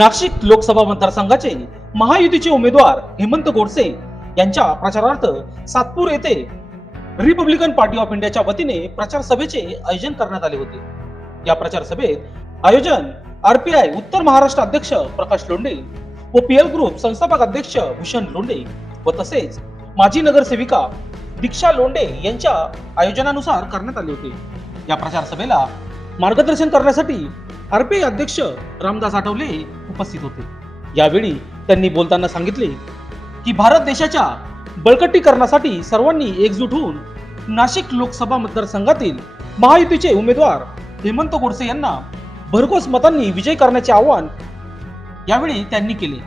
नाशिक लोकसभा मतदारसंघाचे महायुतीचे उमेदवार हेमंत गोडसे यांच्या प्रचारार्थ सातपूर येथे रिपब्लिकन पार्टी ऑफ इंडियाच्या वतीने प्रचार सभेचे आयोजन करण्यात आले होते। या प्रचार सभेत आयोजन आरपीआय उत्तर महाराष्ट्र अध्यक्ष प्रकाश लोंढे व पीएल ग्रुप संस्थापक अध्यक्ष भूषण लोंढे व तसेच माजी नगरसेविका दीक्षा लोंढे यांच्या आयोजनानुसार करण्यात आले होते। या प्रचार सभेला मार्गदर्शन करण्यासाठी आरपीआय अध्यक्ष रामदास आठवले उपस्थित होते। यावेळी त्यांनी बोलताना सांगितले की भारत देशाच्या बळकटीकरणासाठी सर्वांनी एकजूट होऊन नाशिक लोकसभा मतदारसंघातील महायुतीचे उमेदवार हेमंत गोडसे यांना भरघोस मतांनी विजय करण्याचे आवाहन यावेळी त्यांनी केले।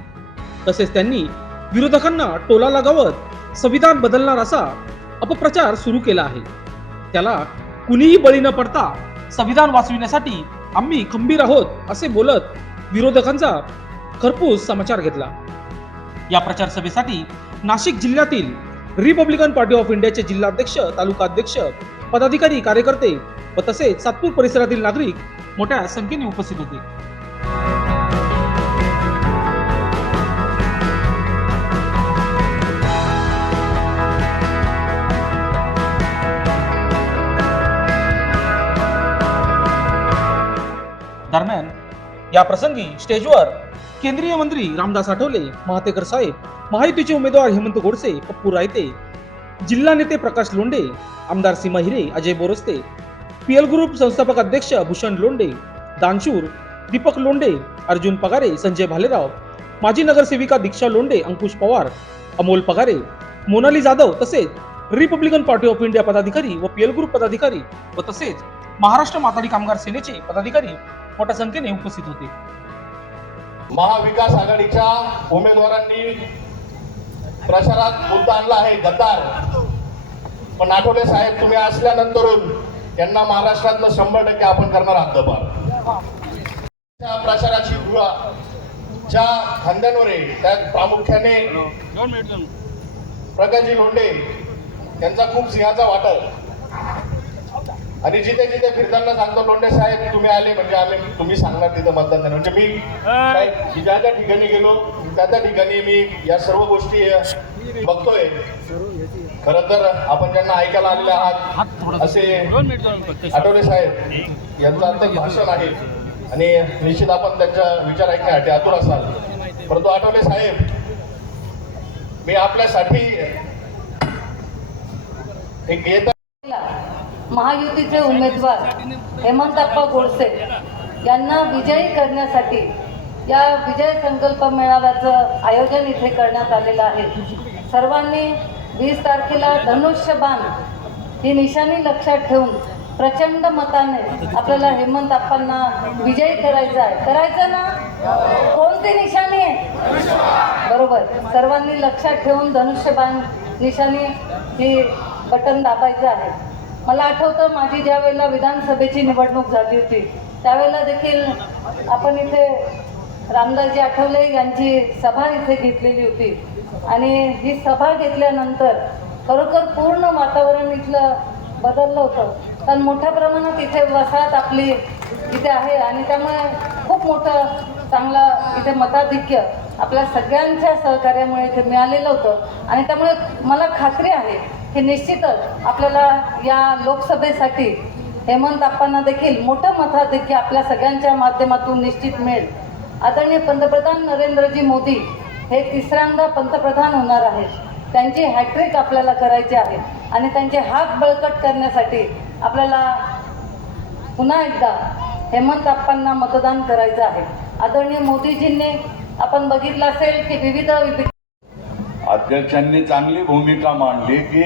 तसेच त्यांनी विरोधकांना टोला लगावत संविधान बदलणार असा अपप्रचार सुरू केला आहे। त्याला कुणीही बळी न पडता संविधान वाचविण्यासाठी आम्ही खंबीर आहोत असे बोलत विरोधकांचा खरपूस समाचार घेतला। या प्रचार सभेसाठी नाशिक जिल्ह्यातील रिपब्लिकन पार्टी ऑफ इंडियाचे जिल्हाध्यक्ष, तालुका अध्यक्ष, पदाधिकारी, कार्यकर्ते व तसेच सातपूर परिसरातील नागरिक मोठ्या संख्येने उपस्थित होते। दरम्यान या प्रसंगी स्टेजवर केंद्रीय मंत्री रामदास आठवले, महातेकर साहेब, महायुतीचे उमेदवार हेमंत गोडसे, पप्पू रायते, जिल्हा नेते प्रकाश लोंढे, आमदार सीमा हिरे, अजय बोरस्ते, पीएल ग्रुप संस्थापक अध्यक्ष भूषण लोंढे, दानशूर, दीपक लोंढे, अर्जुन पगारे, संजय भालेराव, माजी नगरसेविका दीक्षा लोंढे, अंकुश पवार, अमोल पगारे, मोनाली जाधव तसेच रिपब्लिकन पार्टी ऑफ इंडिया पदाधिकारी व पीएल ग्रुप पदाधिकारी व तसेच महाराष्ट्र माथाडी कामगार सेनेचे पदाधिकारी मोठ्या संख्येने उपस्थित होते। महाविकास आघाडीच्या उमेदवारांनी प्रचारात मुद्दा आणला आहे गद्दार, पण आठवले साहेब तुम्ही असल्यानंतरून त्यांना महाराष्ट्रातलं 100% आपण करणार हद्दपार। त्या प्रचाराची धुरा ज्या खांद्यांवर आहे त्यात प्रामुख्याने प्रकाशजी लोंढे त्यांचा खूप सिंहाचा वाटा आहे आणि जिथे जिथे फिरताना सांगतो लोंढे साहेब तुम्ही आले म्हणजे आम्ही तुम्ही सांगणार तिथं मतदान देणार। म्हणजे मी ज्या ज्या ठिकाणी गेलो त्या त्या ठिकाणी मी या सर्व गोष्टी बघतोय। खरं तर आपण ज्यांना ऐकायला आलेले आहात असे आठवले साहेब यांचं अंत भाषण आहे आणि निश्चित आपण त्यांच्या विचार ऐकण्यासाठी आतुर असाल, परंतु आठवले साहेब मी आपल्यासाठी एक येत महायुतीचे उमेदवार हेमंतप्पा गोडसे यांना विजयी करण्यासाठी या विजय संकल्प मेळाव्याचं आयोजन इथे करण्यात आलेलं आहे। सर्वांनी 20 तारखेला धनुष्यबाण ही निशाणी लक्षात ठेवून प्रचंड मताने आपल्याला हेमंतप्पांना विजयी करायचं आहे। करायचं ना? कोणती निशाणी आहे? बरोबर, सर्वांनी लक्षात ठेवून धनुष्यबाण निशाणी ही बटन दाबायचं आहे। मला आठवतं माझी ज्या वेळेला विधानसभेची निवडणूक झाली होती त्यावेळेला देखील आपण इथे रामदासजी आठवले यांची सभा इथे घेतलेली होती आणि ही सभा घेतल्यानंतर खरोखर पूर्ण वातावरण इथलं बदललं होतं, कारण मोठ्या प्रमाणात इथे वसाहत आपली इथे आहे आणि त्यामुळे खूप मोठं चांगलं इथे मताधिक्य आपल्या सगळ्यांच्या सहकार्यामुळे इथे मिळालेलं होतं आणि त्यामुळे मला खात्री आहे की निश्चितच आपल्याला या लोकसभेसाठी हेमंतप्पांना देखील मोठं मताधिक्य आपल्या सगळ्यांच्या माध्यमातून निश्चित मिळेल। आदरणीय पंतप्रधान नरेंद्रजी मोदी हे तिसऱ्यांदा पंतप्रधान होणार आहेत, त्यांची हॅट्रिक आपल्याला करायची आहे आणि त्यांचे हात बळकट करण्यासाठी आपल्याला पुन्हा एकदा हेमंतप्पांना मतदान करायचं आहे। आदरणीय मोदीजींनी आपण बघितलं असेल की विविध अध्यक्षांनी चांगली भूमिका मांडली की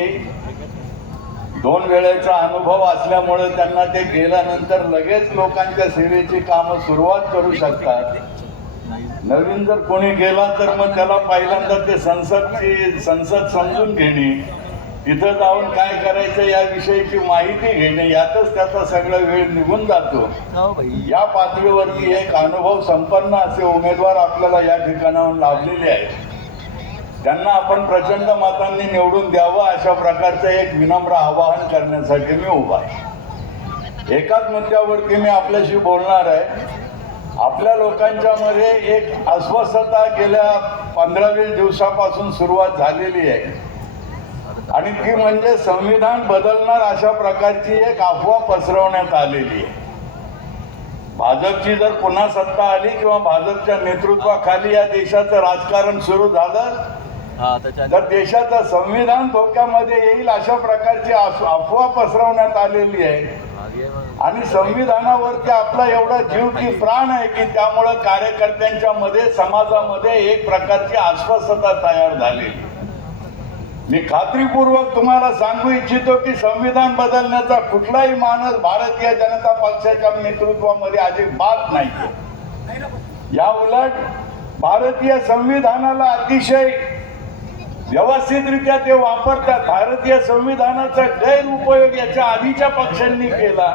2 वेळेचा अनुभव असल्यामुळे त्यांना ते गेल्यानंतर लगेच लोकांच्या सेवेची कामं सुरुवात करू शकतात। नवीन जर कोणी गेला तर मग त्याला पहिल्यांदा ते संसद समजून घेणे, तिथं जाऊन काय करायचं याविषयीची माहिती घेणे यातच त्याचा सगळा वेळ निघून जातो। या पातळीवरती एक अनुभव संपन्न असे उमेदवार आपल्याला या ठिकाणाहून लाभलेले आहेत, त्यांना आपण प्रचंड मतांनी निवडून द्यावं अशा प्रकारचं एक विनम्र आवाहन करण्यासाठी मी उभा आहे। एकाच मुद्द्यावरती मी आपल्याशी बोलणार आहे आपल्या लोकांच्या मध्ये एक अस्वस्थता गेल्या 15-20 दिवसापासून सुरुवात झालेली आहे आणि ती म्हणजे संविधान बदलणार अशा प्रकारची एक अफवा पसरवण्यात आलेली आहे. भाजपची जर पुन्हा सत्ता आली किंवा भाजपच्या नेतृत्वाखाली या देशाचं राजकारण सुरू झालं तर देशाचं संविधान धोक्यामध्ये येईल अशा प्रकारची अफवा पसरवण्यात आलेली आहे आणि संविधानावरती आपला एवढा जीव की प्राण आहे की त्यामुळं कार्यकर्त्यांच्या मध्ये समाजामध्ये एक प्रकारची अस्वस्थता तयार झालेली. मी खात्रीपूर्वक तुम्हाला सांगू इच्छितो की संविधान बदलण्याचा कुठलाही मानस भारतीय जनता पक्षाच्या नेतृत्वामध्ये अजिबात नाही. या उलट भारतीय संविधानाला अतिशय व्यवस्थितरित्या ते वापरतात. भारतीय संविधानाचा गैरउपयोग याच्या आधीच्या पक्षांनी केला.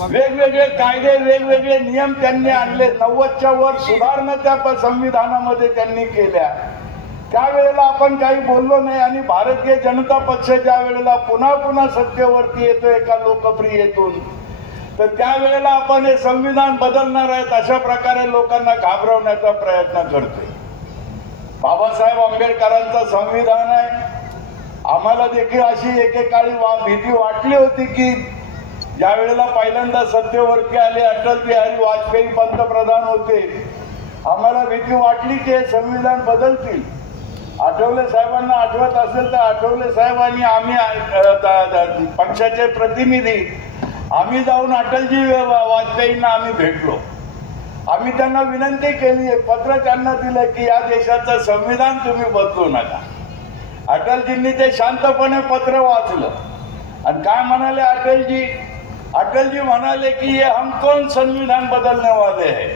वेगवेगळे कायदे वेगवेगळे नियम त्यांनी आणले. 90च्या वर सुधारणा त्या संविधानामध्ये त्यांनी केल्या. त्यावेळेला आपण काही बोललो नाही आणि भारतीय जनता पक्ष ज्या वेळेला पुन्हा पुन्हा सत्तेवरती येतो एका लोकप्रियतेतून तर त्यावेळेला आपण हे संविधान बदलणार आहेत अशा प्रकारे लोकांना घाबरवण्याचा प्रयत्न करतोय. बाबासाहेब आंबेडकरांचं संविधान आहे. आम्हाला देखील अशी एकेकाळी भीती वाटली होती की ज्या वेळेला पहिल्यांदा सत्तेवरती आले अटल बिहारी वाजपेयी पंतप्रधान होते आम्हाला भीती वाटली की हे संविधान बदलतील. आठवले साहेबांना आठवत असेल तर आठवले साहेबांनी आम्ही पक्षाचे प्रतिनिधी आम्ही जाऊन अटलजी वाजपेयींना आम्ही भेटलो. आम्ही त्यांना विनंती केली एक पत्र त्यांना दिलं की या देशाचं संविधान तुम्ही बदलू नका. अटलजींनी ते शांतपणे पत्र वाचलं आणि काय म्हणाले अटलजी म्हणाले कि ये हम कौन संविधान बदलने वाले हैं.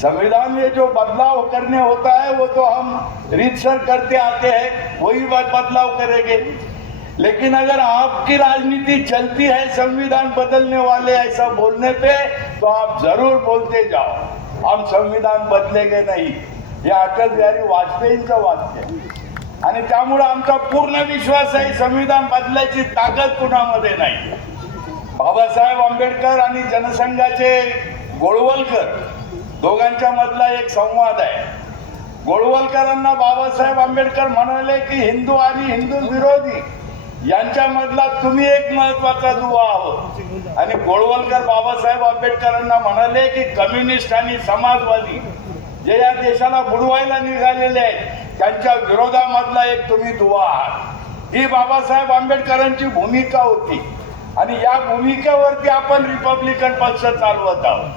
संविधान में जो बदलाव करने होता है वो तो हम रीतसर करते आते हैं वही बदलाव करेंगे. लेकिन अगर आपकी राजनीति चलती है संविधान बदलने वाले ऐसा बोलने पे तो आप जरूर बोलते जाओ हम संविधान बदलेंगे नहीं. हे अटल बिहारी वाजपेयींचं वाक्य आणि त्यामुळे आमचा पूर्ण विश्वास आहे संविधान बदलायची ताकद कुणामध्ये नाही. बाबासाहेब आंबेडकर आणि जनसंघाचे गोळवलकर दोघांच्या मधला एक संवाद आहे. गोळवलकरांना बाबासाहेब आंबेडकर म्हणाले की हिंदू आणि हिंदू विरोधी यांच्यामधला तुम्ही एक महत्वाचा दुवा आहोत आणि गोळवलकर बाबासाहेब आंबेडकरांना म्हणाले की कम्युनिस्ट आणि समाजवादी जे या देशाला बुडवायला निघालेले आहेत त्यांच्या विरोधामधला एक तुम्ही दुवा आहात. ही बाबासाहेब आंबेडकरांची भूमिका होती आणि या भूमिकेवरती आपण रिपब्लिकन पक्ष चालवत आहोत.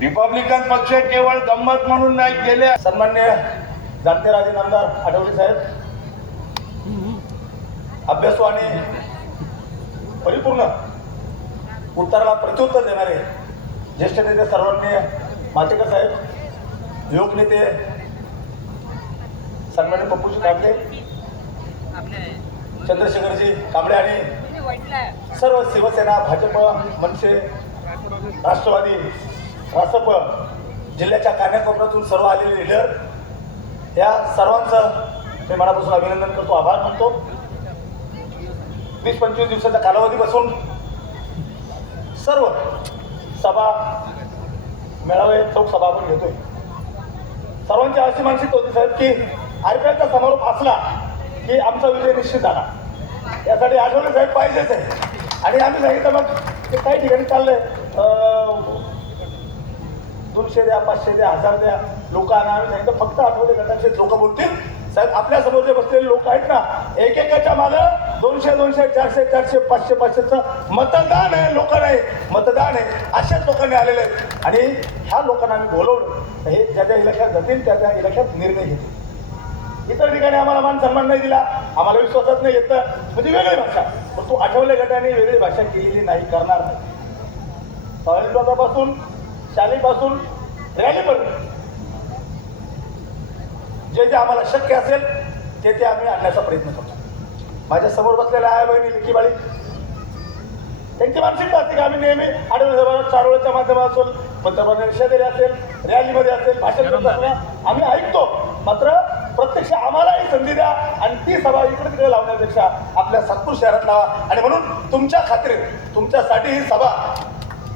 रिपब्लिकन पक्ष केवळ गंमत म्हणून नाही गेले. सन्मान्य जाणते राजे नामदार आठवले साहेब, अभ्यासू आणि परिपूर्ण उत्तराला प्रत्युत्तर देणारे ज्येष्ठ नेते सर्वांनी मातेकर साहेब, युवक नेते सन्मान्य पप्पूजी कांबळे, चंद्रशेखरजी कांबळे आणि सर्व शिवसेना भाजप मनसे राष्ट्रवादी रासप जिल्ह्याच्या कान्याकोपऱ्यातून सर्व आलेले लीडर या सर्वांचं मी मनापासून अभिनंदन करतो, आभार मानतो. 20-25 दिवसाच्या कालावधीपासून सर्व सभा मेळावे चौक सभा आपण घेतोय. सर्वांची अशी मानसिकता होती साहेब की RPIचा समारोप असला की आमचा विजय निश्चित झाला. यासाठी आठवले साहेब पाहिजेच आहे आणि आम्ही सांगितलं मग ते काही ठिकाणी चाललंय 200 द्या 500 द्या 1000 द्या लोक आणा. आम्ही सांगितलं फक्त आठवले गटाचे लोक बोलतील साहेब. आपल्या समोर जे बसलेले लोक आहेत ना एकेकाच्या मागं 200 400 500 500चं मतदान आहे. लोक नाही मतदान आहे अशाच लोकांनी आलेले आहेत आणि ह्या लोकांना आम्ही बोलवलं हे ज्या ज्या इलाक्यात जातील त्या त्या इलाक्यात निर्णय घेतील. इतर ठिकाणी आम्हाला मान सन्मान नाही दिला, आम्हाला विश्वासात नाही येतं म्हणजे वेगळी भाषा. पण तो आठवले गटाने वेगळी भाषा केलेली नाही, करणार नाही. तळीपासून शालीपासून रॅलीपर्यंत जे जे आम्हाला शक्य असेल ते ते आम्ही आणण्याचा प्रयत्न करतो. माझ्या समोर बसलेल्या आहे बहिणी लिखी बाळी त्यांची मानसिकता असते की आम्ही नेहमी आठवड्याभरात चारोळ्याच्या माध्यमातून पंतप्रधान शेजारी असेल रॅलीमध्ये असेल भाषण करत असताना आम्ही ऐकतो. मात्र प्रत्यक्ष आम्हालाही संधी द्या आणि ती सभा इकडे तिकडे लावण्यापेक्षा आपल्या सातपूर शहरात लावा. आणि म्हणून तुमच्या खात्रीत तुमच्यासाठी ही सभा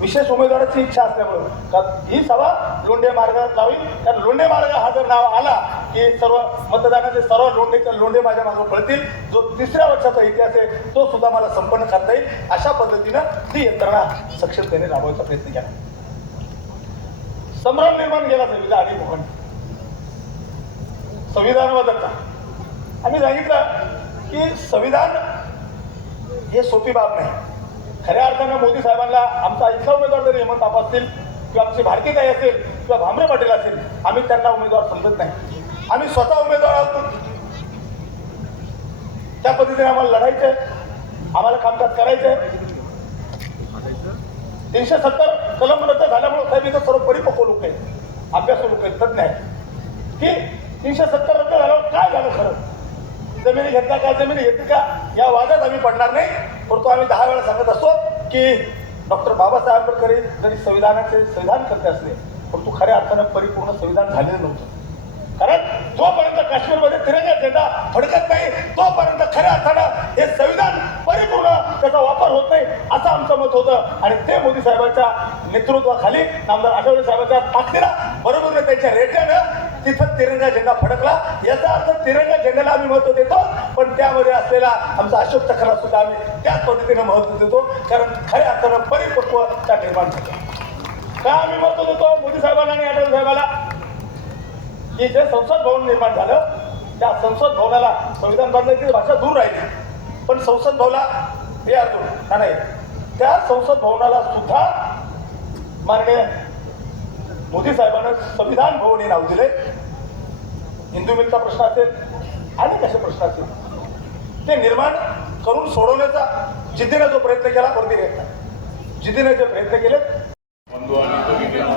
विशेष उमेदवाराची इच्छा असल्यामुळे ही सभा लोंढे मार्गात लावी. कारण लोंढे मार्ग हा जर नाव आला की सर्व मतदानाचे सर्व लोंढे माझ्या मागे पळतील. जो 3ऱ्या वर्षाचा इतिहास आहे तो सुद्धा मला संपन्न करता येईल. अशा पद्धतीनं ती यंत्रणा सक्षमतेने राबवायचा प्रयत्न केला. संभ्रम निर्माण केला संविधान आणि मुखांनी संविधान बदलता. आम्ही सांगितलं की संविधान हे सोपी बाब नाही. खऱ्या अर्थानं मोदी साहेबांना आमचा इथला उमेदवार जरी हेमंत आप्पा असतील किंवा आमची भारतीताई असेल किंवा भामरे पाटील असेल, आम्ही त्यांना उमेदवार समजत नाही. आम्ही स्वतः उमेदवार आहोत. त्या पद्धतीने आम्हाला लढायचंय, आम्हाला कामकाज करायचंय. 370 कलम रद्द झाल्यामुळे साहेब इथं सर्व परिपक्व लोक आहेत, अभ्यासू लोक आहेत, तज्ञ आहेत की 370 रद्द झाल्यावर काय झालं खरं, जमिनी घेतल्या का, जमिनी घेतली का, या वादात आम्ही पडणार नाही. परंतु आम्ही 10 वेळा सांगत असतो की डॉक्टर बाबासाहेब आंबेडकर जरी संविधान करते असले परंतु खऱ्या अर्थानं परिपूर्ण संविधान झालेलं नव्हतं. कारण जोपर्यंत काश्मीरमध्ये तिरंगा झेंडा फडकत नाही तोपर्यंत खऱ्या अर्थानं हे संविधान परिपूर्ण त्याचा वापर होत नाही असं आमचं मत होतं. आणि ते मोदी साहेबांच्या नेतृत्वाखाली नामदार आठवले साहेबांच्या ताकदीला बरोबर त्यांच्या रेट्यानं तिथं तिरंगा झेंडा फडकला. याचा अर्थ तिरंगा झेंड्याला आम्ही महत्व देतो, पण त्यामध्ये असलेला आमचा अशोक चक्राला सुद्धा आम्ही त्याच पद्धतीने महत्व देतो. कारण खऱ्या अर्थानं परिपक्वता निर्माण होते. का आम्ही महत्व देतो मोदी साहेबांना आणि आठवले साहेबाला की जे संसद भवन निर्माण झालं त्या संसद भवनाला संविधान बदलायची भाषा दूर राहिली, पण संसद भवनाला हे अर्थ का नाही, त्या संसद भवनाला सुद्धा माननीय मोदी साहेबांना संविधान भवन हे नाव दिले. हिंदू मिलचा प्रश्न असेल आणि कसे प्रश्न असतील ते निर्माण करून सोडवण्याचा जिद्दीने जो प्रयत्न केला, वरती जिद्दीने जे प्रयत्न केले. बंधू आणि भगिनींनो,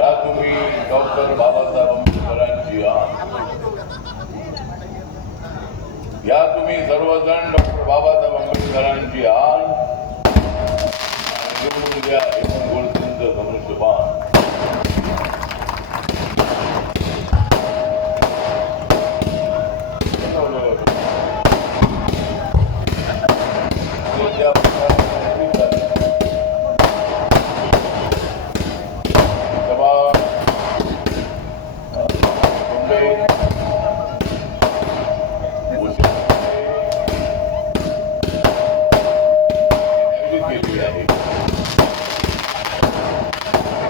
या तुम्ही डॉक्टर बाबासाहेब आंबेडकरांची या तुम्ही सर्वजण डॉक्टर बाबासाहेब आंबेडकरांची आण निवडून द्या हेमंत गोडसेंचं धनुष्यबाण.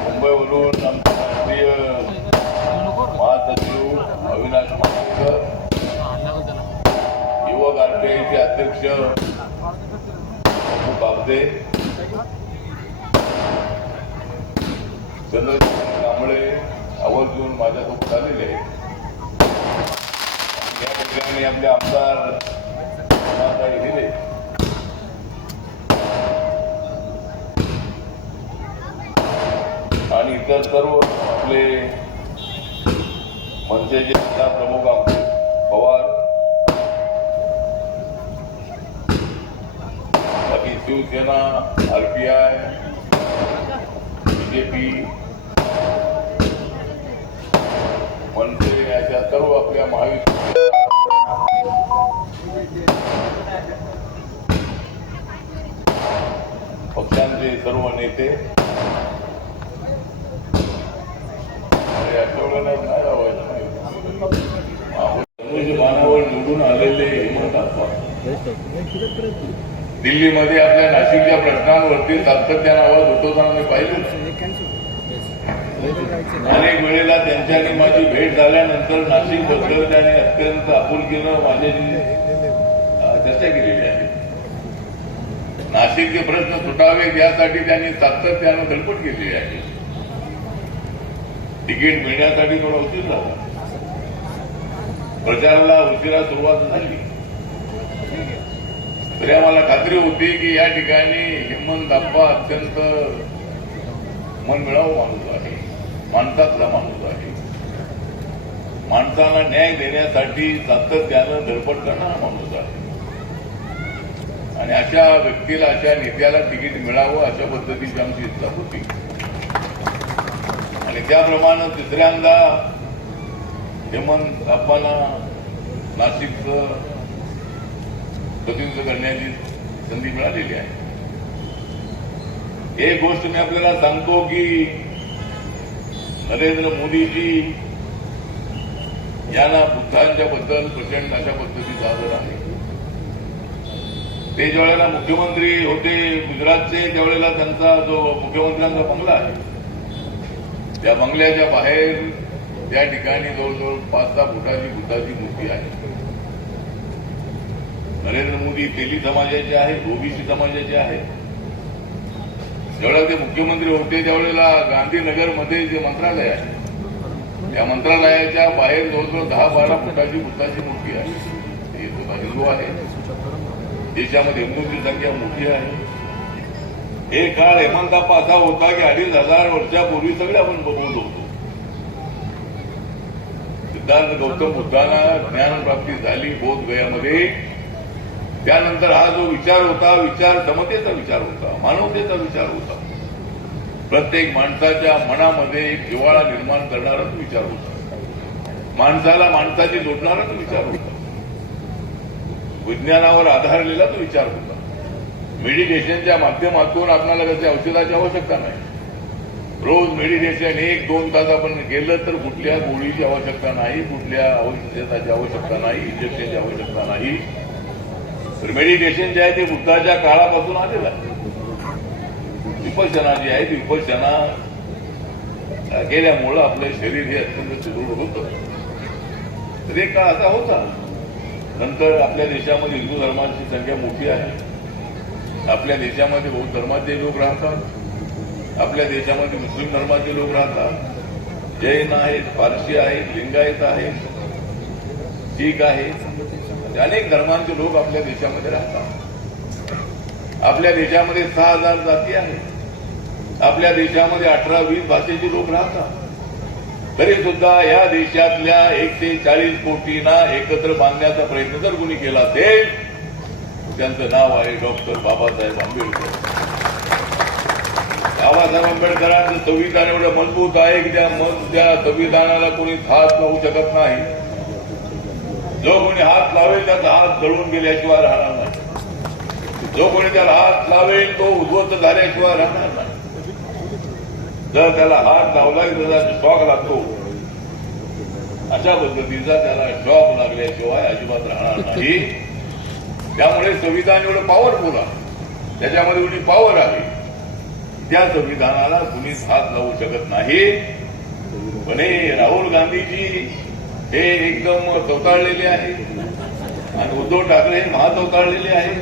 मुंबईवरून आमचे राष्ट्रीय महासचिव अविनाश मांजरेकर, युवक आरटीआयचे अध्यक्ष बाबदे, चंद्रशेखर कांबळे आवर्जून माझ्यासोबत आलेले आहेत. या ठिकाणी आपले आमदार दिले. आणि इतर सर्व आपले मनसेचे नेता प्रमुख आमचे पवार, बाकी शिवसेना, आरपीआय, बीजेपी, मनसे अशा सर्व आपल्या महायुतीच्या पक्षांचे सर्व नेते मानावर निवडून आलेले हेमंत आप्पा दिल्लीमध्ये आपल्या नाशिकच्या प्रश्नांवरती सातत्याने आवाज उठवताना मी पाहिलं. अनेक वेळेला त्यांच्या आणि माझी भेट झाल्यानंतर नाशिक बद्दल त्याने अत्यंत आपुलकीनं माझ्याशी चर्चा केलेली आहे. नाशिकचे प्रश्न सुटावेत यासाठी त्यांनी सातत्यानं धडपड केली आहे. तिकीट मिळण्यासाठी थोडा उशीर झाला, प्रचाराला उशिरा सुरुवात झाली, तरी आम्हाला खात्री होती की या ठिकाणी हेमंत आप्पा अत्यंत मनमिळावू माणूस आहे, माणसातला माणूस आहे, माणसाला न्याय देण्यासाठी सातत्यानं धडपड करणारा माणूस आहे. आणि अशा व्यक्तीला, अशा नेत्याला तिकीट मिळावं अशा पद्धतीची आमची इच्छा होती. आणि त्याप्रमाणे तिसऱ्यांदा हेमंत आप्पांना नाशिकचं प्रतिनिधित्व करण्याची संधी मिळालेली आहे. एक गोष्ट मी आपल्याला सांगतो की नरेंद्र मोदीजी यांना बुद्धांच्या बद्दल प्रचंड अशा पद्धतीचा आदर आहे. ते ज्यावेळेला मुख्यमंत्री होते गुजरातचे, त्यावेळेला त्यांचा जो मुख्यमंत्र्यांचा बंगला आहे, त्या बंगल्याच्या बाहेर त्या ठिकाणी जवळजवळ 5-6 फुटाची बुद्धाची मूर्ती आहे. नरेंद्र मोदी तेली समाजाचे आहेत, ओबीसी समाजाचे आहेत. ज्यावेळेला ते मुख्यमंत्री होते त्यावेळेला गांधीनगरमध्ये जे मंत्रालय आहे, त्या मंत्रालयाच्या बाहेर जवळजवळ 10-12 फुटाची बुद्धाची मूर्ती आहे. ते सुद्धा हिंदू आहे. देशामध्ये हिंदूंची संख्या मोठी आहे. एक काळ हेमंताप्पा असा होता की 2500 वर्षापूर्वी सगळे आपण बघत होतो. सिद्धांत गौतम बुद्धांना ज्ञानप्राप्ती झाली बोधगयामध्ये. त्यानंतर हा जो विचार होता, विचार समतेचा विचार होता, मानवतेचा विचार होता. प्रत्येक माणसाच्या मनामध्ये एक जिव्हाळा निर्माण करणाराच विचार होता. माणसाला माणसाची जोडणाराच विचार होता. विज्ञानावर आधारलेला तो विचार होता. मेडिटेशनच्या माध्यमातून आपल्याला कसे औषधाची आवश्यकता नाही. रोज मेडिटेशन 1-2 तास आपण केलं तर कुठल्या गोळीची आवश्यकता नाही, कुठल्या औषधाची आवश्यकता नाही, इंजेक्शनची आवश्यकता नाही. तर मेडिटेशन जे आहे ते बुद्धाच्या काळापासून आलेलं आहे. विपश्यना जी आहे ती विपश्यना केल्यामुळं आपलं शरीर हे अत्यंत सुदृढ होतं. तर एक काळ असा होता. नंतर आपल्या देशामध्ये हिंदू धर्माची संख्या मोठी आहे. आपल्या देशामध्ये बौद्ध धर्माचे लोक राहतात. आपल्या देशामध्ये मुस्लिम धर्माचे लोक राहतात. जैन आहेत, पारशी आहेत, लिंगायत आहेत, शीख आहेत. अनेक धर्मांचे लोक आपल्या देशामध्ये राहतात. आपल्या देशामध्ये 6000 जाती आहेत. आपल्या देशामध्ये 18-20 भाषेचे लोक राहतात. तरी सुद्धा या देशातल्या 140 कोटींना एकत्र बांधण्याचा प्रयत्न जर कुणी केला असेल, त्यांचं नाव आहे डॉक्टर बाबासाहेब आंबेडकर. बाबासाहेब आंबेडकरांचं संविधान एवढं मजबूत आहे की त्या संविधानाला कोणी हात लावू शकत नाही. जो कोणी हात लावेल त्याचा हात जळून गेल्याशिवाय राहणार नाही. जो कोणी त्याला हात लावेल तो उद्ध्वस्त झाल्याशिवाय राहणार नाही. जर त्याला हात लावला की त्याचा शॉक लागतो, अशा पद्धतीचा त्याला शॉक लागल्याशिवाय अजिबात राहणार नाही. त्यामुळे संविधान एवढं पॉवरफुल आहे, त्याच्यामध्ये एवढी पॉवर आहे, त्या संविधानाला कुणीच हात लावू शकत नाही. पण हे राहुल गांधीजी हे एकदम चवताळलेले आहेत आणि उद्धव ठाकरे हे महाचवताळलेले आहेत.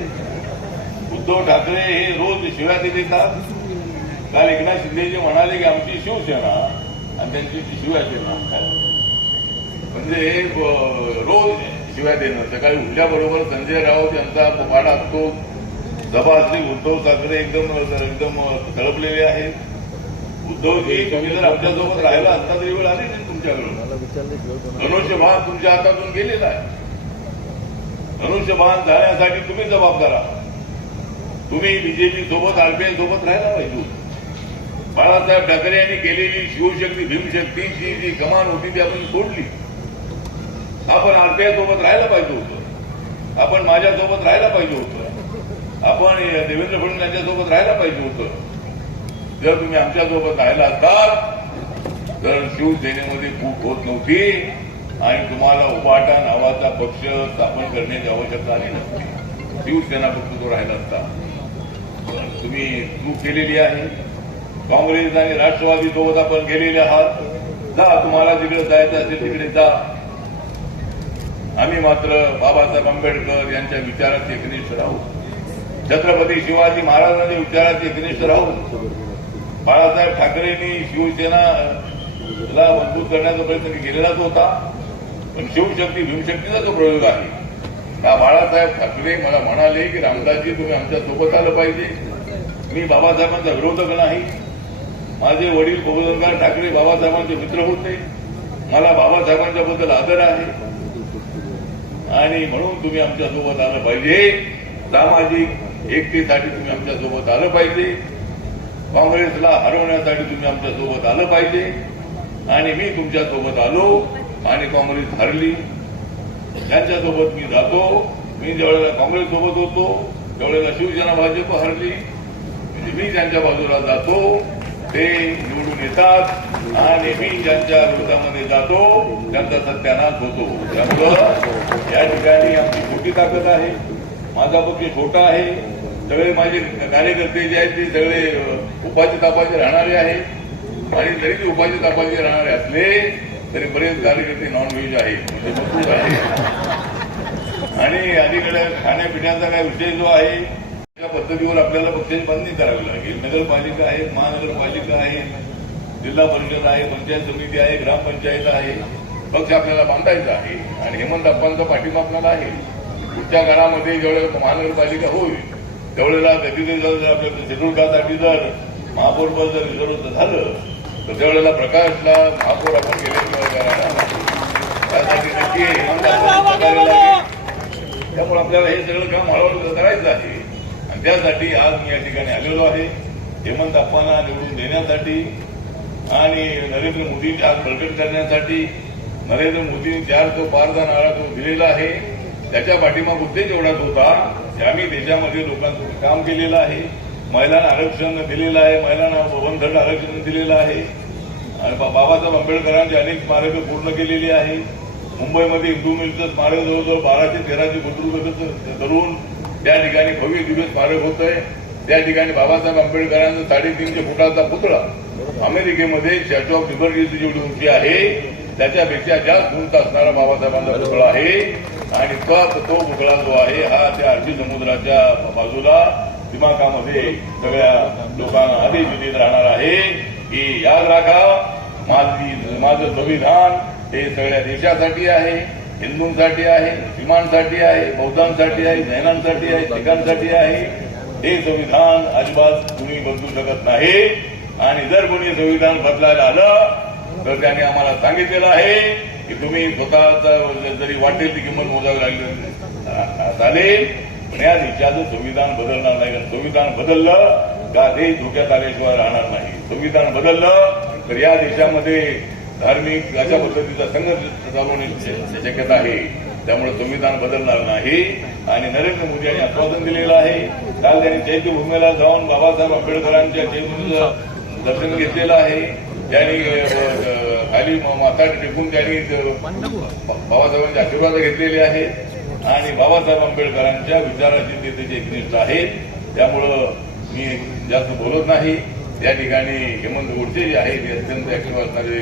उद्धव ठाकरे हे रोज शिव्या देतात. काल एकनाथ शिंदेजी म्हणाले की आमची शिवसेना आणि त्यांची शिवसेना म्हणजे रोज शिव्या देणं. सकाळी उठल्याबरोबर संजय राऊत यांचा पाडा असतो. सभा असली उद्धव ठाकरे एकदम तळपलेले आहेत. उद्धवजी तुम्ही जर आमच्यासोबत राहिला असता तरी वेळ आली नाही तुमच्याकडून. धनुष्यबाण तुमच्या हातातून गेलेला आहे. धनुष्यबाण जाण्यासाठी तुम्ही जबाबदार आहात. तुम्ही बीजेपी सोबत आरपीआय सोबत राहायला पाहिजे. बाळासाहेब ठाकरे यांनी केलेली शिवशक्ती भीमशक्तीची जी कमान होती ती आपण सोडली. आपण आरपीआय सोबत राहायला पाहिजे होतं. आपण माझ्यासोबत राहायला पाहिजे होतं. आपण देवेंद्र फडणवीस यांच्यासोबत राहायला पाहिजे होतं. जर तुम्ही आमच्यासोबत राहिला असतात तर शिवसेनेमध्ये फूट होत नव्हती आणि तुम्हाला उभाटा नावाचा पक्ष स्थापन करण्याची आवश्यकता आली नसती. शिवसेना फक्त तो राहिला असता. तुम्ही चूक केलेली आहे. काँग्रेस आणि राष्ट्रवादी सोबत आपण गेलेले आहात. जा, तुम्हाला जिकडे जायचं असेल तिकडे जा. आम्ही मात्र बाबासाहेब आंबेडकर यांच्या विचारात एकनिष्ठ राहू. छत्रपती शिवाजी महाराजांच्या विचारात एकनिष्ठ राहू. बाळासाहेब ठाकरेंनी शिवसेनाला मजबूत करण्याचा प्रयत्न केलेलाच होता. पण शिवशक्ती भीमशक्तीचा जो प्रयोग आहे, त्या बाळासाहेब ठाकरे मला म्हणाले की रामदासजी तुम्ही आमच्या सोबत आलं पाहिजे. मी बाबासाहेबांचा विरोधक नाही. माझे वडील गोवर्धनराव ठाकरे बाबासाहेबांचे मित्र होते. मला बाबासाहेबांच्या बद्दल आदर आहे आणि म्हणून तुम्ही आमच्यासोबत आलं पाहिजे. सामाजिक एकतेसाठी तुम्ही आमच्यासोबत आलं पाहिजे. काँग्रेसला हरवण्यासाठी तुम्ही आमच्यासोबत आलं पाहिजे. आणि मी तुमच्यासोबत आलो आणि काँग्रेस हरली. त्यांच्यासोबत मी जातो. मी ज्यावेळेला काँग्रेस सोबत होतो त्यावेळेला शिवसेना भाजप हरली, म्हणजे मी ज्यांच्या बाजूला जातो ते निवडून येतात आणि मी ज्यांच्या विरोधामध्ये जातो त्यांचा सत्यानाश होतो. त्यामुळं या ठिकाणी आमची मोठी ताकद आहे. माझा पक्ष छोटा आहे. सगळे माझे कार्यकर्ते जे आहेत ते सगळे उपाधी तापाचे राहणारे आहेत आणि जरी ते उपाधी तापाचे राहणारे असले तरी बरेच कार्यकर्ते नॉनव्हेज आहेत, म्हणजे मजबूत आहे. आणि अलीकडे खाण्यापिण्याचा काय विषय जो आहे त्या पद्धतीवर आपल्याला पक्षाची बांधणी करावी लागेल. नगरपालिका आहे, महानगरपालिका आहे, जिल्हा परिषद आहे, पंचायत समिती आहे, ग्रामपंचायत आहे. पक्ष आपल्याला बांधायचा आहे आणि हेमंत अप्पांचा पाठिंबा आपल्याला आहे. पुढच्या काळामध्ये ज्यावेळेला महानगरपालिका होईल त्यावेळेला कधीतरी जर आपल्या शेड्यूल कास्टसाठी जर महापौरपद जर रिझर्व झालं तर त्यावेळेला प्रकाशला महापौर आपण केल्याशिवाय त्यासाठी नक्की हेमंत अप्पांना करायला लागेल. त्यामुळे आपल्याला हे सगळं काम हळूहळू करायचं आहे आणि त्यासाठी आज मी या ठिकाणी आलेलो आहे. हेमंत अप्पांना निवडून देण्यासाठी आणि नरेंद्र मोदींची हात बळकट करण्यासाठी. नरेंद्र मोदींनी जो पारदा नारा जो दिलेला आहे त्याच्या पाठीमाग उद्देश एवढाच होता की आम्ही देशामध्ये लोकांचं काम केलेलं आहे. महिलांना आरक्षण दिलेलं आहे, महिलांना वनधन आरक्षण दिलेलं आहे आणि बाबासाहेब आंबेडकरांची अनेक स्मारकं पूर्ण केलेली आहे. मुंबईमध्ये हिंदू मिलचं स्मारक जवळजवळ 1213 कोटी करून त्या ठिकाणी भव्य दिव्य स्मारक होत आहे. त्या ठिकाणी बाबासाहेब आंबेडकरांचा 350 फुटाचा पुतळा अमेरिकेमध्ये स्टॅच्यू ऑफ लिबर्टीची जेवढी उंची आहे त्याच्यापेक्षा जास्त उंच असणारा बाबासाहेबांचा पुतळा आहे आणि तो पुतळा जो आहे हा त्या अरबी समुद्राच्या बाजूला दिमाखामध्ये सगळ्या लोकांना आदेश देत राहणार आहे की याद राखा माझं संविधान हे सगळ्या देशासाठी आहे, हिंदूंसाठी आहे, मुस्लिमांसाठी आहे, बौद्धांसाठी आहे, जैनांसाठी आहे, शीखांसाठी आहे. हे संविधान अजिबात कुणी बदलू शकत नाही आणि जर कोणी संविधान बदलायला आलं तर त्यांनी आम्हाला सांगितलेलं आहे की तुम्ही स्वतःचा जरी वाटेल ती किंमत मोजावी लागली चालेल पण या देशाचं संविधान बदलणार नाही. कारण संविधान बदललं का देश धोक्यात आल्याशिवाय राहणार नाही. संविधान बदललं तर या देशामध्ये धार्मिक अशा पद्धतीचा संघर्ष चालू होण्याची शक्यता आहे. त्यामुळे संविधान बदलणार नाही आणि नरेंद्र मोदी यांनी आश्वासन दिलेलं आहे. काल त्यांनी चैत्यभूमीला जाऊन बाबासाहेब आंबेडकरांच्या चैत्यभूमीचं दर्शन घेतलेलं आहे. त्यांनी खाली माथा टेकून त्यांनी बाबासाहेबांचे आशीर्वाद घेतलेले आहेत आणि बाबासाहेब आंबेडकरांच्या विचाराशी ते त्याचे एकनिष्ठ आहेत. त्यामुळं मी जास्त बोलत नाही. या ठिकाणी हेमंत गोडसे जे आहेत ते अत्यंत ऍक्टिव्ह असणारे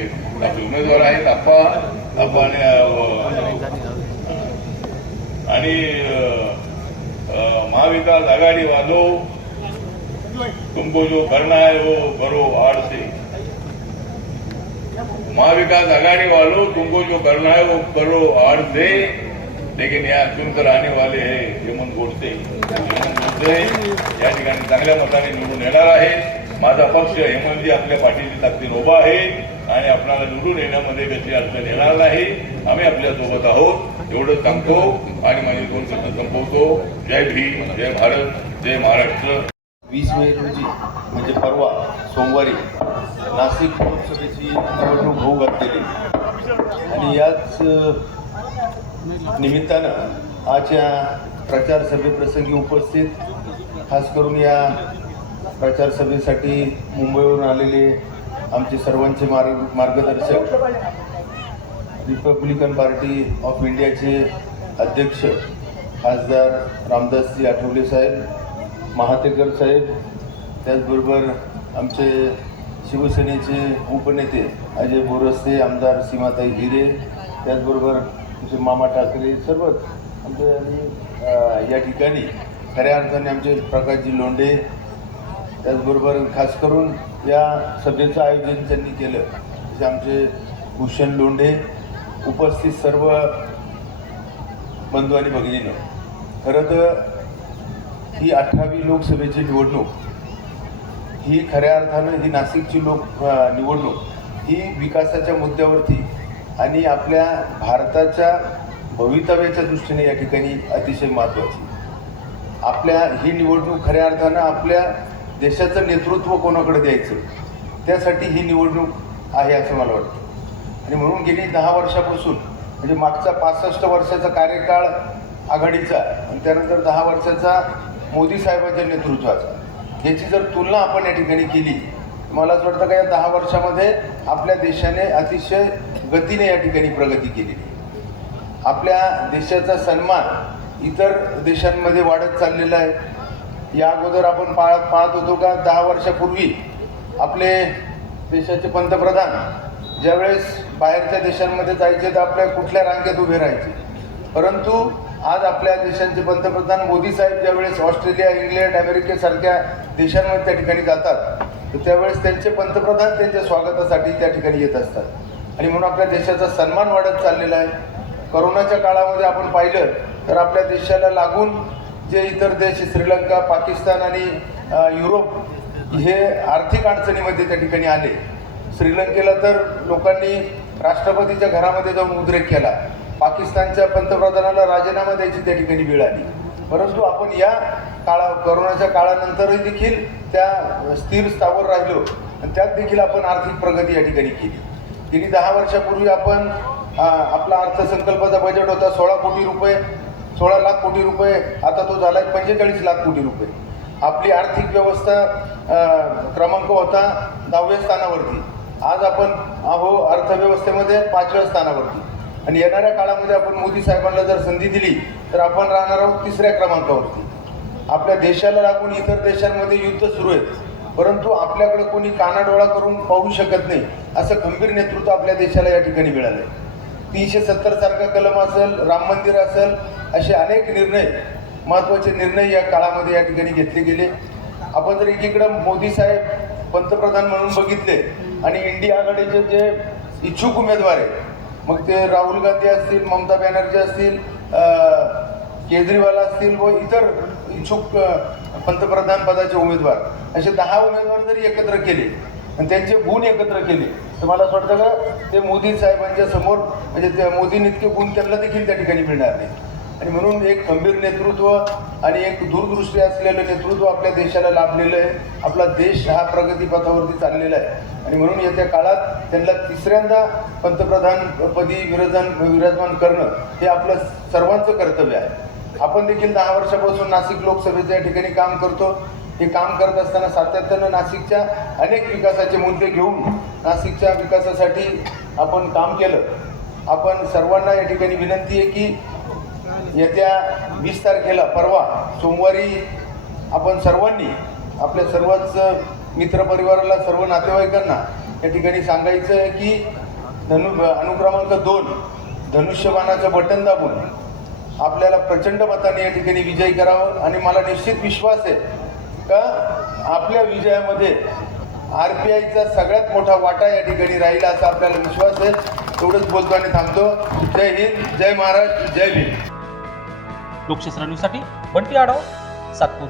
आपले उमेदवार आहेत. अप्पा आणि महाविकास आघाडी वालो तुमको जो करना है वो करो आड़ से. महाविकास आघाड़ी वालों तुमको जो करना है वो करो आड़ से, लेकिन यहाँ चुनकर आने वाले हैं हेमंत गोडसे. या ठिकाणी चांगल्या मताने निवडून येणार आहे. माझा पक्ष हेमंतजी आपल्या पाठीची ताकदीने उभा आहे आणि आपल्याला निवडून येण्यामध्ये कशी अडचण येणार नाही. आम्ही आपल्यासोबत आहोत एवढं सांगतो आणि माझे 2 शब्द संपवतो. जय भीम, जय भारत, जय महाराष्ट्र. 20 मे रोजी म्हणजे परवा सोमवारी नाशिक लोकसभेची निवडणूक होऊ घातलेली आणि याच निमित्तानं आज या प्रचार सभेप्रसंगी उपस्थित खास करून या प्रचार सभेसाठी मुंबईवरून आलेले आमचे सर्वांचे मार्गदर्शक रिपब्लिकन पार्टी ऑफ इंडियाचे अध्यक्ष खासदार रामदासजी आठवले साहेब, महातेकर साहेब, त्याचबरोबर आमचे शिवसेनेचे उपनेते अजय बोरस्ते, आमदार सीमाताई हिरे, त्याचबरोबर आमचे मामा ठाकरे, सर्वच आमचे आणि या ठिकाणी खऱ्या अर्थाने आमचे प्रकाशजी लोंढे, त्याचबरोबर खास करून या सभेचं आयोजन त्यांनी केलं जसे आमचे भूषण लोंढे, उपस्थित सर्व बंधू आणि भगिनींनो. खरं तर ही 18वी लोकसभेची निवडणूक ही खऱ्या अर्थानं ही नाशिकची निवडणूक ही विकासाच्या मुद्द्यावरती आणि आपल्या भारताच्या भवितव्याच्या दृष्टीने या ठिकाणी अतिशय महत्त्वाची. ही निवडणूक खऱ्या अर्थानं आपल्या देशाचं नेतृत्व कोणाकडे द्यायचं त्यासाठी ही निवडणूक आहे असं मला वाटतं. आणि म्हणून गेली 10 वर्षापासून म्हणजे मागचा 65 वर्षाचा कार्यकाळ आघाडीचा आणि त्यानंतर 10 वर्षाचा मोदी साहेबांच्या नेतृत्वाचा, याची जर तुलना आपण या ठिकाणी केली, मला असं वाटतं का या 10 वर्षामध्ये आपल्या देशाने अतिशय गतीने या ठिकाणी प्रगती केलेली. आपल्या देशाचा सन्मान इतर देशांमध्ये वाढत चाललेला आहे. या अगोदर आपण पाहत होतो का 10 वर्षापूर्वी आपले देशाचे पंतप्रधान ज्यावेळेस बाहेरच्या देशांमध्ये जायचे तर आपल्या कुठल्या रांगेत उभे राहायचे, परंतु आज आपल्या देशांचे पंतप्रधान मोदी साहेब ज्यावेळेस ऑस्ट्रेलिया, इंग्लंड, अमेरिकेसारख्या देशांमध्ये त्या ठिकाणी जातात तर त्यावेळेस त्यांचे पंतप्रधान त्यांच्या स्वागतासाठी त्या ठिकाणी येत असतात आणि म्हणून आपल्या देशाचा सन्मान वाढत चाललेला आहे. कोरोनाच्या काळामध्ये आपण पाहिलं तर आपल्या देशाला लागून जे इतर देश श्रीलंका, पाकिस्तान आणि युरोप हे आर्थिक अडचणीमध्ये त्या ठिकाणी आले. श्रीलंकेला तर लोकांनी राष्ट्रपतीच्या घरामध्ये जाऊन उद्रेक केला, पाकिस्तानच्या पंतप्रधानाला राजीनामा द्यायची त्या ठिकाणी वेळ आली, परंतु आपण या कोरोनाच्या काळानंतरही देखील त्या स्थिर स्थावर राहिलो आणि त्यात देखील आपण आर्थिक प्रगती या ठिकाणी केली. गेली 10 वर्षापूर्वी आपण आपला अर्थसंकल्पाचा बजेट होता 16 कोटी रुपये, 16 लाख कोटी रुपये, आता तो झाला 45 लाख कोटी रुपये. आपली आर्थिक व्यवस्था क्रमांक होता 10व्या स्थानावरती, आज आपण अर्थव्यवस्थेमध्ये 5व्या स्थानावरती आणि येणाऱ्या काळामध्ये आपण मोदी साहेबांना जर संधी दिली तर आपण राहणार आहोत 3ऱ्या क्रमांकावरती. आपल्या देशाला लागून इतर देशांमध्ये युद्ध सुरू आहेत, परंतु आपल्याकडे कोणी कानाडोळा करून पाहू शकत नाही असं खंबीर नेतृत्व आपल्या देशाला या ठिकाणी मिळालं आहे. 370 सारखा कलम असेल, राम मंदिर असेल, असे अनेक निर्णय, महत्त्वाचे निर्णय या काळामध्ये या ठिकाणी घेतले गेले. आपण जर एकीकडं मोदी साहेब पंतप्रधान म्हणून बघितले आणि इंडिया आघाडीचे जे इच्छुक उमेदवार आहेत, मग ते राहुल गांधी असतील, ममता बॅनर्जी असतील, केजरीवाल असतील व इतर इच्छुक पंतप्रधान पदाचे उमेदवार, असे 10 उमेदवार जरी एकत्र केले आणि त्यांचे गुण एकत्र केले तर मला असं वाटतं का ते मोदी साहेबांच्या समोर म्हणजे त्या मोदींनी इतके गुण त्यांना देखील त्या ठिकाणी मिळणार नाही. आणि म्हणून एक खंबीर नेतृत्व आणि एक दूरदृष्टी असलेलं नेतृत्व आपल्या देशाला लाभलेलं आहे. आपला देश हा प्रगतीपथावरती चाललेला आहे आणि म्हणून येत्या काळात त्यांना 3ऱ्यांदा पंतप्रधानपदी विराजमान करणं हे आपलं सर्वांचं कर्तव्य आहे. आपण देखील 10 वर्षापासून नाशिक लोकसभेच्या ठिकाणी काम करतो. हे काम करत असताना सातत्यानं नाशिकच्या अनेक विकासाचे मुद्दे घेऊन नाशिकच्या विकासासाठी आपण काम केलं. आपण सर्वांना या ठिकाणी विनंती आहे की येत्या 20 तारखेला परवा सोमवारी आपण सर्वांनी आपल्या सर्वच मित्रपरिवाराला, सर्व नातेवाईकांना या ठिकाणी सांगायचं आहे की अनुक्रमांक 2 धनुष्यबाणाचं बटन दाबून आपल्याला प्रचंड मताने या ठिकाणी विजयी करावं. आणि मला निश्चित विश्वास आहे का आपल्या विजयामध्ये RPIचा सगळ्यात मोठा वाटा या ठिकाणी राहील असा आपल्याला विश्वास आहे. एवढंच बोलतो आणि थांबतो. जय हिंद, जय महाराष्ट्र, जय भीम. लोकशास्त्र न्यूजसाठी बंटी आढाव, सातपूर.